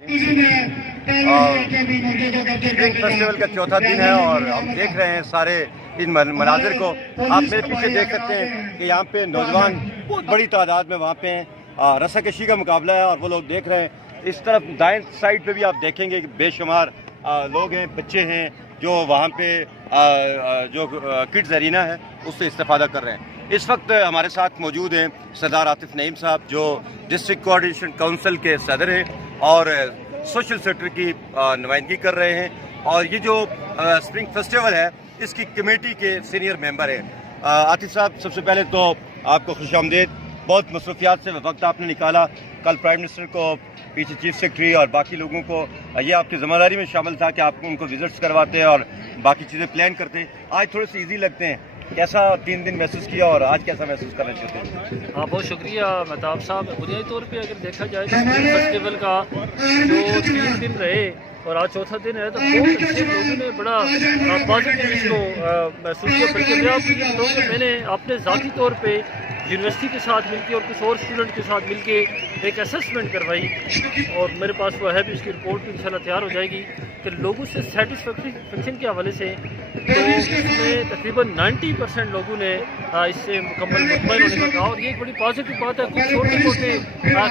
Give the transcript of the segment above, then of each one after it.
Spring festival का चौथा दिन है और हम देख रहे हैं सारे इन मनाजिर को। आप मेरे पीछे देख सकते हैं कि यहाँ पे नौजवान बहुत बड़ी तादाद में वहाँ पे हैं। रस्साकशी का मुकाबला है और वो लोग देख रहे हैं। इस तरफ दाएं साइड पे भी आप देखेंगे कि बेशुमार लोग हैं, बच्चे हैं जो वहाँ पे जो किड्स एरिना है उससे इस्तेफादा कर रहे हैं। इस वक्त हमारे साथ मौजूद हैं सरदार आतिफ नईम साहब जो डिस्ट्रिक्ट कोऑर्डिनेशन काउंसिल के सदर हैं और सोशल सेक्टर की नुमाइंदगी कर रहे हैं और ये जो स्प्रिंग फेस्टिवल है इसकी कमेटी के सीनियर मेंबर हैं। आतिफ साहब, सबसे पहले तो आपको खुशामदीद। बहुत मसरूफियात से वक्त आपने निकाला। कल प्राइम मिनिस्टर को, पीछे चीफ सेक्रेटरी और बाकी लोगों को ये आपकी ज़िम्मेदारी में शामिल था कि आप उनको विजिट्स करवाते और बाकी चीज़ें प्लान करते। आज थोड़े से ईजी लगते हैं। कैसा 3 दिन महसूस किया और आज कैसा महसूस करना चाहते हैं? हाँ, बहुत शुक्रिया महताब साहब। बुनियादी तौर पे अगर देखा जाए तो फेस्टिवल का जो 3 दिन रहे और आज चौथा दिन है तो बहुत अच्छे लोगों ने बड़ा पॉजिटिव इसको महसूस किया। बल्कि मैं आपको ये बताऊँ कि मैंने अपने ज़ाती तौर पे यूनिवर्सिटी के साथ मिलके और कुछ और स्टूडेंट के साथ मिलके एक असेसमेंट करवाई और मेरे पास वो है भी, उसकी रिपोर्ट भी इंशाल्लाह तैयार हो जाएगी कि लोगों से सेटिस्फेक्शन के हवाले से तो उसमें तकरीबन 90% लोगों ने इससे मुकम्मल मुतमईन होने का कहा और ये एक बड़ी पॉजिटिव बात है। कुछ छोटे मोटे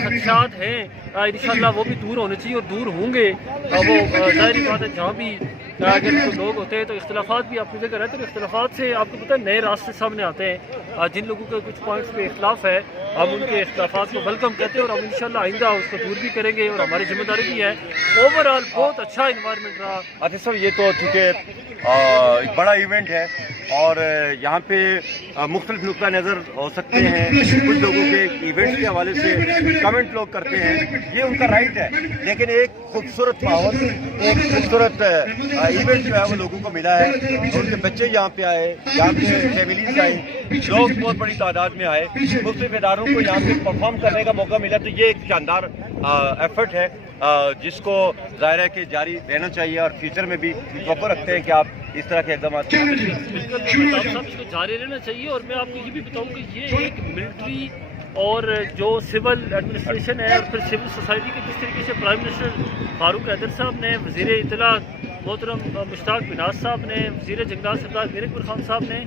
खदशात हैं इंशाल्लाह वो भी दूर होने चाहिए और दूर होंगे। वो ज़ाहिर बात है जहाँ भी अगर कुछ लोग होते हैं तो इख्तिलाफात भी अपनी जगह रहते हैं। इख्तिलाफात से आपको पता है नए रास्ते सामने आते हैं। जिन लोगों के कुछ पॉइंट्स पे इख्तिलाफ है हम उनके इख्तिलाफात को वेलकम कहते हैं और हम इंशाल्लाह आइंदा उसको दूर भी करेंगे और हमारी जिम्मेदारी भी है। ओवरऑल बहुत अच्छा इन्वायरमेंट रहा। अच्छा साहब, ये तो चूँकि एक बड़ा इवेंट है और यहाँ पे मुख्तलिफ नुक्ता नज़र हो सकते हैं। कुछ लोगों के इवेंट्स के हवाले से कमेंट लोग करते हैं, ये उनका राइट है, लेकिन एक खूबसूरत माहौल, एक खूबसूरत इवेंट जो है वो लोगों को मिला है। उनके बच्चे यहाँ पे आए, यहाँ पे फैमिलीज आई, लोग बहुत बड़ी तादाद में आए, मुख्तलिफ इदारों को यहाँ पे परफॉर्म करने का मौका मिला। तो ये एक शानदार एफर्ट है जिसको ज़ाहिर है कि जारी रहना चाहिए और फ्यूचर में भी तवक्को रखते हैं कि आप इस तरह के इक़दाम बिल्कुल इसको जारी रहना चाहिए। और मैं आपको ये भी बताऊँ कि ये एक मिलिट्री और जो सिविल एडमिनिस्ट्रेशन है और फिर सिविल सोसाइटी के जिस तरीके से प्राइम मिनिस्टर फारूक हैदर साहब ने, वज़ीर इत्तलात मोहतरम मुश्ताक बिनाज साहब ने, वज़ीर जंगलात सरदार मीर अकबर खान साहब ने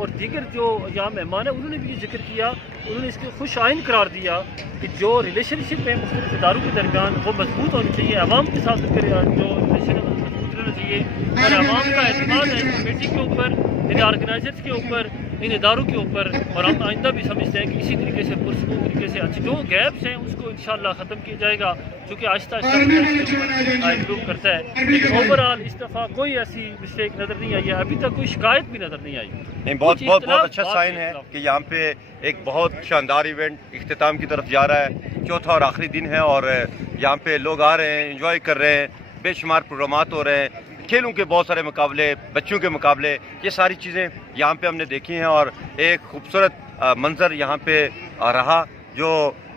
और दीगर जो यहाँ मेहमान है उन्होंने भी ये जिक्र किया। उन्होंने इसको खुश आइन करार दिया कि जो रिलेशनशिप है मुख्तलिफ इदारों के दरमियान वो मजबूत होनी चाहिए। अवाम के साथ जो रिलेशन है मजबूत रहना चाहिए और अवाम का एतमाद है कमेटी के ऊपर, इन ऑर्गेनाइजर्स के ऊपर, इन इदारों के ऊपर। और हम आइंदा भी समझते हैं कि इसी तरीके से पुरस्कून तरीके से अच्छे जो गैप्स हैं उसको इंशाल्लाह ख़त्म किया जाएगा, चूँकि आहिस्ता आहिस्ता इम्प्रूव करता है। लेकिन ओवरऑल इस दफ़ा कोई ऐसी मिस्टेक नज़र नहीं आई है, अभी तक कोई शिकायत भी नज़र नहीं आई। बहुत अच्छा साइन है कि यहाँ पे एक बहुत शानदार इवेंट इख्तिताम की तरफ जा रहा है। चौथा और आखिरी दिन है और यहाँ पे लोग आ रहे हैं, इंजॉय कर रहे हैं, बेशुमार प्रोग्रामात हो रहे हैं, खेलों के बहुत सारे मुकाबले, बच्चों के मुकाबले, ये सारी चीज़ें यहाँ पे हमने देखी हैं और एक खूबसूरत मंजर यहाँ पे रहा जो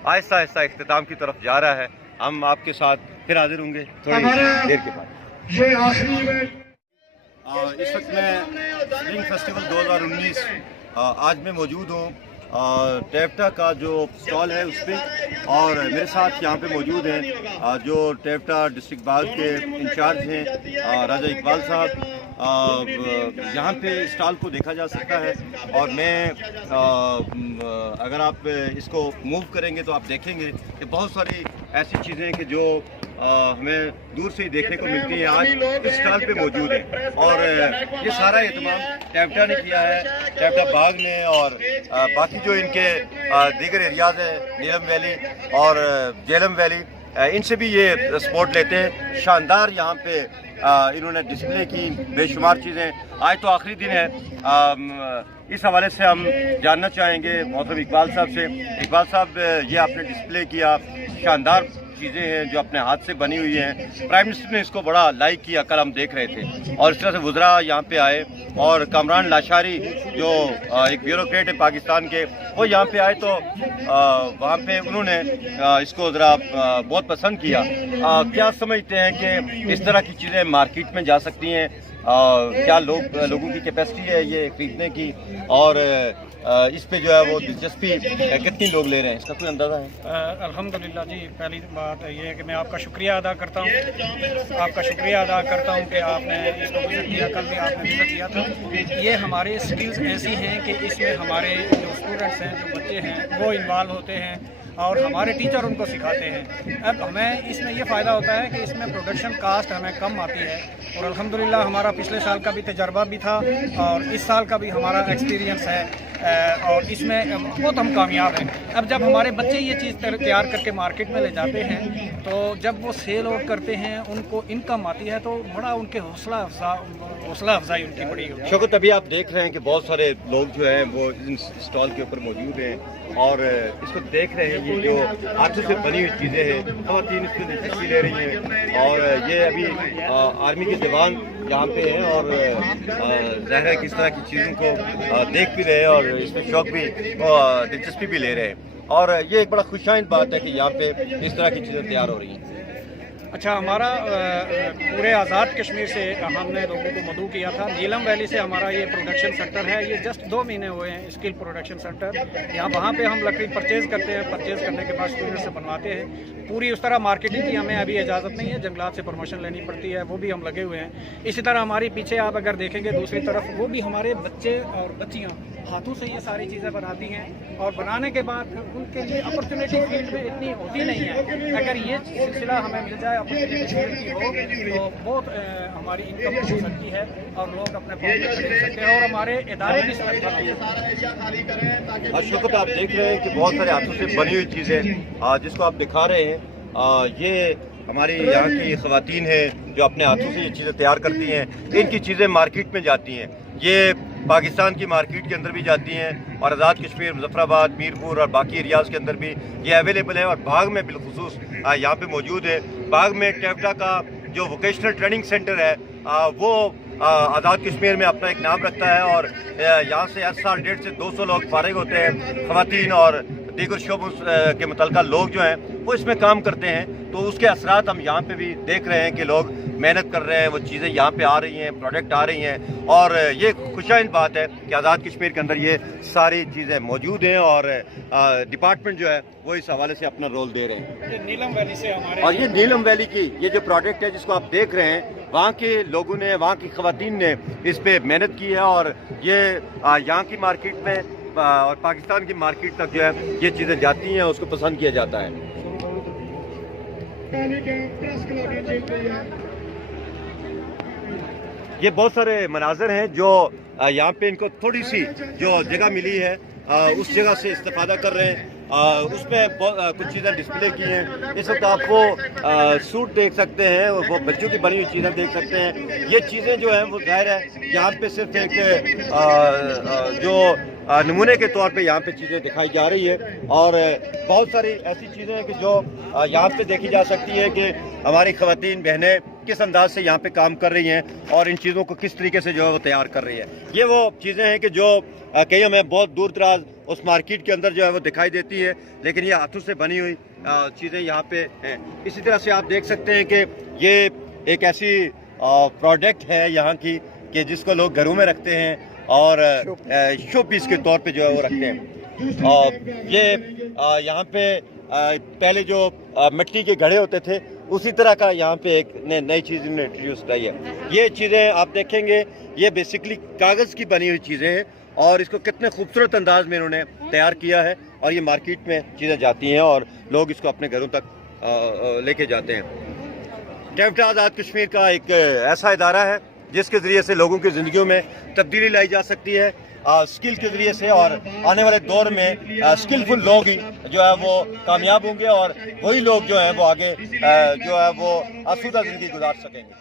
आहिस्ता आहिस्ता इख्तिताम की तरफ जा रहा है। हम आपके साथ फिर हाजिर होंगे थोड़ी देर के बाद। इस वक्त मैं स्प्रिंग फेस्टिवल 2019 आज मैं मौजूद हूँ टेप्टा का जो स्टॉल है उस पर और मेरे साथ यहाँ पे मौजूद हैं जो टेप्टा डिस्ट्रिक्ट बाग के इंचार्ज हैं राजा इकबाल साहब। यहाँ पे स्टॉल को देखा जा सकता है और मैं अगर आप इसको मूव करेंगे तो आप देखेंगे कि बहुत सारी ऐसी चीज़ें कि जो हमें दूर से ही देखने को मिलती है आज इस स्टॉल पे मौजूद है और ये सारा एहतमाम टेप्टा ने किया है, टेप्टा बाग ने और बाकी जो इनके दीगर एरियाज़ हैं नीलम वैली और जेलम वैली, इनसे भी ये सपोर्ट लेते हैं। शानदार यहाँ पे इन्होंने डिस्प्ले की बेशुमार चीज़ें। आज तो आखिरी दिन है, इस हवाले से हम जानना चाहेंगे मोहतरम इकबाल साहब से। इकबाल साहब, ये आपने डिस्प्ले किया, शानदार चीज़ें हैं जो अपने हाथ से बनी हुई हैं। प्राइम मिनिस्टर ने इसको बड़ा लाइक किया, कल हम देख रहे थे और इस तरह से वज़रा यहाँ पे आए और कामरान लाशारी जो एक ब्यूरोक्रेट है पाकिस्तान के, वो यहाँ पे आए तो वहाँ पे उन्होंने इसको ज़रा बहुत पसंद किया। क्या समझते हैं कि इस तरह की चीज़ें मार्केट में जा सकती हैं? क्या लोगों की कैपेसिटी है ये खरीदने की और اس پہ جو ہے وہ دلچسپی کتنی لوگ لے رہے ہیں، اس کا کوئی اندازہ ہے؟ الحمدللہ جی، پہلی بات یہ ہے کہ میں آپ کا شکریہ ادا کرتا ہوں، کہ آپ نے اس کو وزٹ کیا، کل بھی آپ نے وزٹ کیا تھا۔ یہ ہمارے اسکلز ایسی ہیں کہ اس میں ہمارے جو اسٹوڈنٹس ہیں، جو بچے ہیں، وہ انوالو ہوتے ہیں اور ہمارے ٹیچر ان کو سکھاتے ہیں۔ اب ہمیں اس میں یہ فائدہ ہوتا ہے کہ اس میں پروڈکشن کاسٹ ہمیں کم آتی ہے، اور الحمدللہ ہمارا پچھلے سال کا بھی تجربہ بھی تھا اور اس سال کا بھی ہمارا ایکسپیرینس ہے، اور اس میں بہت ہم کامیاب ہیں۔ اب جب ہمارے بچے یہ چیز تیار کر کے مارکیٹ میں لے جاتے ہیں تو جب وہ سیل آؤٹ کرتے ہیں، ان کو انکم آتی ہے، تو بڑا ان کے حوصلہ افزائی ان کی بڑی ہوتی ہے۔ شوکت، ابھی آپ دیکھ رہے ہیں کہ بہت سارے لوگ جو ہیں وہ ان اسٹال کے اوپر موجود ہیں اور اس کو دیکھ رہے ہیں۔ یہ جو ہاتھوں سے بنی ہوئی چیزیں ہیں، خواتین اس میں دلچسپی لے رہی ہیں، اور یہ ابھی آرمی کے جوان یہاں پہ ہیں اور ظاہر ہے کہ اس طرح کی چیزوں کو دیکھ بھی رہے ہیں اور اس میں شوق بھی، دلچسپی بھی لے رہے ہیں، اور یہ ایک بڑا خوشائند بات ہے کہ یہاں پہ اس طرح کی چیزیں تیار ہو رہی ہیں۔ اچھا، ہمارا پورے آزاد کشمیر سے ہم نے لوگوں کو مدعو کیا تھا۔ نیلم ویلی سے ہمارا یہ پروڈکشن سینٹر ہے، یہ جسٹ 2 مہینے ہوئے ہیں اسکل پروڈکشن سینٹر۔ وہاں پہ ہم لکڑی پرچیز کرتے ہیں، پرچیز کرنے کے بعد اسٹوڈنٹ سے بنواتے ہیں۔ پوری اس طرح مارکیٹنگ کی ہمیں ابھی اجازت نہیں ہے، جنگلات سے پرموشن لینی پڑتی ہے، وہ بھی ہم لگے ہوئے ہیں۔ اسی طرح ہماری پیچھے آپ اگر دیکھیں گے دوسری طرف، وہ بھی ہمارے بچے اور بچیاں ہاتھوں سے یہ ساری چیزیں بناتی ہیں، اور بنانے کے بعد ان کے لیے اپرچونیٹی فیلڈ میں اتنی ہوتی نہیں ہے۔ اگر یہ سلسلہ ہمیں مل جائے، اپرچونیٹی فیلڈ کی ہو، تو بہت ہماری انکم ہو سکتی ہے اور لوگ اپنے پاؤں پہ کھڑے ہو سکتے ہیں اور ہمارے ادارے بھی سرکار ہو۔ شوکت، آپ دیکھ رہے ہیں کہ بہت سارے ہاتھوں سے بنی ہوئی چیزیں جس کو آپ دکھا رہے ہیں، یہ ہماری یہاں کی خواتین ہیں جو اپنے ہاتھوں سے یہ چیزیں تیار کرتی ہیں۔ ان کی چیزیں مارکیٹ میں جاتی ہیں، یہ پاکستان کی مارکیٹ کے اندر بھی جاتی ہیں اور آزاد کشمیر، مظفر آباد، میرپور اور باقی ایریاز کے اندر بھی یہ اویلیبل ہے، اور باغ میں بالخصوص یہاں پہ موجود ہے۔ باغ میں ٹیفٹا کا جو ووکیشنل ٹریننگ سینٹر ہے وہ آزاد کشمیر میں اپنا ایک نام رکھتا ہے، اور یہاں سے ہر سال 150 سے 200 لوگ فارغ ہوتے ہیں، خواتین اور دیگر شعبوں کے متعلقہ لوگ جو ہیں وہ اس میں کام کرتے ہیں۔ تو اس کے اثرات ہم یہاں پہ بھی دیکھ رہے ہیں کہ لوگ محنت کر رہے ہیں، وہ چیزیں یہاں پہ آ رہی ہیں، پروڈکٹ آ رہی ہیں، اور یہ خوشائند بات ہے کہ آزاد کشمیر کے اندر یہ ساری چیزیں موجود ہیں، اور ڈپارٹمنٹ جو ہے وہ اس حوالے سے اپنا رول دے رہے ہیں۔ نیلم ویلی سے ہمارے، اور یہ نیلم ویلی کی یہ جو پروڈکٹ ہے جس کو آپ دیکھ رہے ہیں، وہاں کے لوگوں نے، وہاں کی خواتین نے اس پہ محنت کی ہے، اور یہ یہاں کی مارکیٹ میں اور پاکستان کی مارکیٹ تک جو ہے یہ چیزیں جاتی ہیں، اس کو پسند کیا جاتا ہے۔ یہ بہت سارے مناظر ہیں جو یہاں پہ ان کو تھوڑی سی جو جگہ ملی ہے اس جگہ سے استفادہ کر رہے ہیں۔ اس میں کچھ چیزیں ڈسپلے کی ہیں۔ اس وقت آپ وہ سوٹ دیکھ سکتے ہیں، وہ بچوں کی بنی ہوئی چیزیں دیکھ سکتے ہیں۔ یہ چیزیں جو ہیں وہ ظاہر ہے یہاں پہ صرف ایک جو نمونے کے طور پہ یہاں پہ چیزیں دکھائی جا رہی ہے، اور بہت ساری ایسی چیزیں ہیں کہ جو یہاں پہ دیکھی جا سکتی ہے کہ ہماری خواتین بہنیں کس انداز سے یہاں پہ کام کر رہی ہیں اور ان چیزوں کو کس طریقے سے جو ہے وہ تیار کر رہی ہے۔ یہ وہ چیزیں ہیں کہ جو کہیں ہمیں بہت دور دراز اس مارکیٹ کے اندر جو ہے وہ دکھائی دیتی ہے، لیکن یہ ہاتھوں سے بنی ہوئی چیزیں یہاں پہ ہیں۔ اسی طرح سے آپ دیکھ سکتے ہیں کہ یہ ایک ایسی پروڈکٹ ہے یہاں کی کہ جس کو لوگ گھروں میں رکھتے ہیں اور شو پیس کے طور پہ جو ہے وہ رکھتے ہیں۔ اور یہ یہاں پہ پہلے جو مٹی کے گھڑے ہوتے تھے اسی طرح کا یہاں پہ ایک نئی چیز انہوں نے انٹروڈیوس کرائی ہے۔ یہ چیزیں آپ دیکھیں گے، یہ بیسکلی کاغذ کی بنی ہوئی چیزیں ہیں، اور اس کو کتنے خوبصورت انداز میں انہوں نے تیار کیا ہے، اور یہ مارکیٹ میں چیزیں جاتی ہیں اور لوگ اس کو اپنے گھروں تک لے کے جاتے ہیں۔ ٹیفٹا آزاد کشمیر کا ایک ایسا ادارہ ہے جس کے ذریعے سے لوگوں کی زندگیوں میں تبدیلی لائی جا سکتی ہے اسکل کے ذریعے سے، اور آنے والے دور میں اسکلفل لوگ ہی جو ہے وہ کامیاب ہوں گے، اور وہی لوگ جو ہیں وہ آگے جو ہے وہ آسودہ زندگی گزار سکیں گے۔